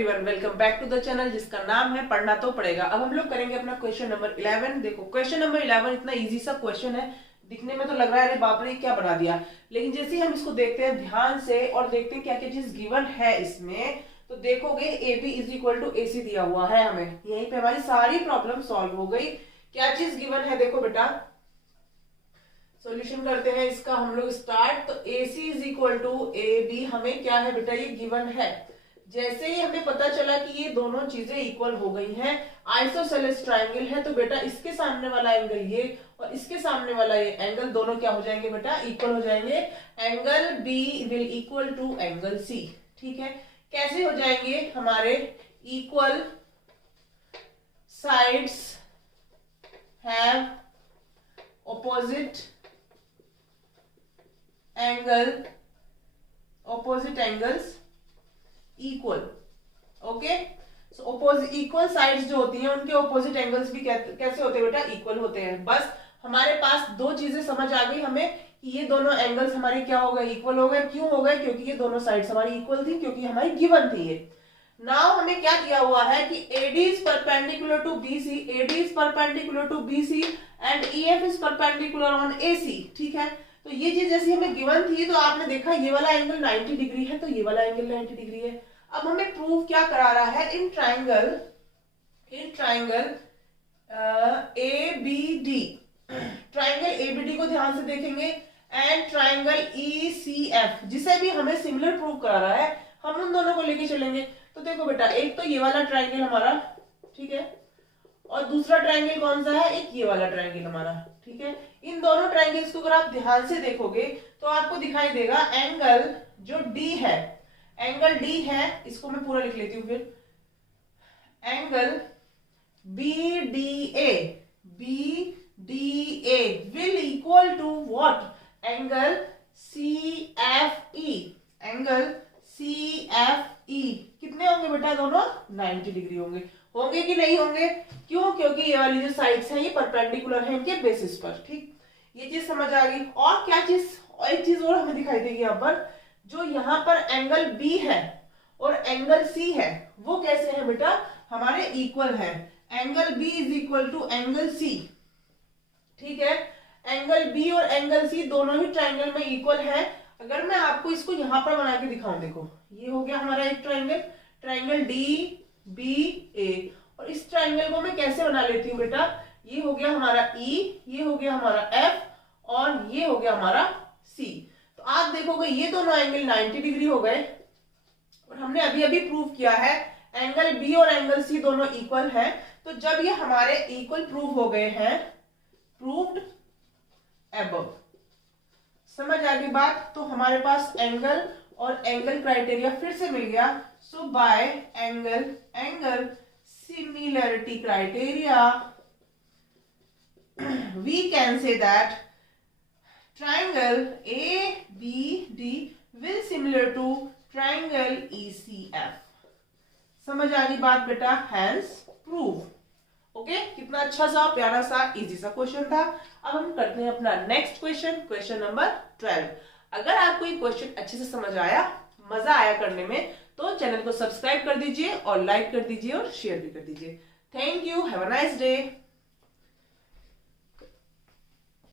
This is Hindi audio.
Everyone, welcome back to the channel जिसका नाम है पढ़ना तो पड़ेगा। अब हम लोग करेंगे अपना क्वेश्चन नंबर 11। देखो क्वेश्चन नंबर 11 इतना इजी सा क्वेश्चन है, दिखने में तो लग रहा है अरे बाप रे क्या बना दिया, लेकिन जैसे ही हम इसको देखते हैं ध्यान से और देखते हैं क्या क्या चीज गिवन है इसमें, तो देखोगे A B is equal to A C दिया हुआ है हमें। यहीं पे हमारी सारी प्रॉब्लम सॉल्व हो गई। क्या चीज गिवन है देखो बेटा, सॉल्यूशन करते हैं इसका हम लोग स्टार्ट। तो A C is equal to A B हमें क्या है बेटा, ये गिवन है। जैसे ही हमें पता चला कि ये दोनों चीजें इक्वल हो गई हैं, आइसोसेलेस ट्रायंगल है, तो बेटा इसके सामने वाला एंगल ये और इसके सामने वाला ये एंगल दोनों क्या हो जाएंगे बेटा, इक्वल हो जाएंगे। Angle B will equal to angle C. ठीक है, कैसे हो जाएंगे हमारे, equal sides have opposite angles equal। Okay, so equal sides जो होती हैं उनके ऑपोजिट एंगल्स भी कैसे होते हैं बेटा, इक्वल होते हैं। बस हमारे पास दो चीजें समझ आ गई हमें कि ये दोनों एंगल्स हमारे क्या हो गए, इक्वल हो गए। क्यों हो गए, क्योंकि ये दोनों साइड्स हमारी इक्वल थी, क्योंकि हमारी गिवन थी ये। नाउ हमें क्या दिया हुआ है कि AD is perpendicular to BC, AD is perpendicular to BC and EF is perpendicular on AC। ठीक है, तो ये चीज जैसी हमें गिवन थी तो आपने देखा ये वाला एंगल 90 डिग्री है, तो ये वाला एंगल 90 डिग्री है। अब हमें प्रूव क्या करा रहा है, in triangle ABD, triangle ABD को ध्यान से देखेंगे एंड ट्राइंगल ECF जिसे भी हमें सिमिलर प्रूव करा रहा है, हम उन दोनों को लेके चलेंगे। तो देखो बेटा, एक तो ये वाला ट्राइंगल हमारा, ठीक है, और दूसरा ट्राइंगल कौन सा है, एक ये वाला ट्राइंगल हमारा। ठीक है, इन दोनों ट्राइंगल्स को अगर आप ध्यान से देखोगे तो आपको दिखाई देगा एंगल जो D है, एंगल D है, इसको मैं पूरा लिख लेती हूँ फिर, angle BDA will equal to what, angle CFE, angle CFE कितने होंगे बेटा, दोनों 90 डिग्री होंगे। होंगे कि नहीं होंगे, क्यों, क्योंकि ये वाली जो साइड्स हैं ये परपेंडिकुलर है इनके बेसिस पर। ठीक, ये चीज समझ आ गई। और क्या चीज, और एक चीज और हमें दिखाई देगी यहाँ पर, जो यहाँ पर एंगल B है और एंगल C है वो कैसे है बेटा, हमारे इक्वल है। Angle B is equal to angle C। ठीक है, एंगल B और एंगल C दोनों ही ट्राइंगल में इक्वल है। अगर मैं आपको इसको यहां पर बना के दिखाऊं, देखो ये हो गया हमारा एक ट्राइंगल, ट्राइंगल DBA, और इस ट्राइंगल को मैं कैसे बना लेती हूँ बेटा, ये हो गया हमारा E, ये हो गया हमारा F और ये हो गया हमारा C। तो आप देखोगे ये दोनों एंगल 90 डिग्री हो गए, और हमने अभी अभी प्रूव किया है एंगल B और एंगल C दोनों इक्वल है। तो जब ये हमारे इक्वल प्रूव हो गए हैं, प्रूव्ड अबव, समझ आ गई बात, तो हमारे पास एंगल और एंगल क्राइटेरिया फिर से मिल गया। So by angle similarity criteria we can say that triangle ABD will similar to triangle ECF। समझ आ गई बात बेटा, हैंस प्रूव। ओके, कितना अच्छा सा प्यारा सा इजी सा क्वेश्चन था। अब हम करते हैं अपना नेक्स्ट क्वेश्चन, क्वेश्चन नंबर 12। अगर आपको ये क्वेश्चन अच्छे से समझ आया, मजा आया करने में, तो चैनल को सब्सक्राइब कर दीजिए और लाइक कर दीजिए और शेयर भी कर दीजिए। Thank you, have a nice day.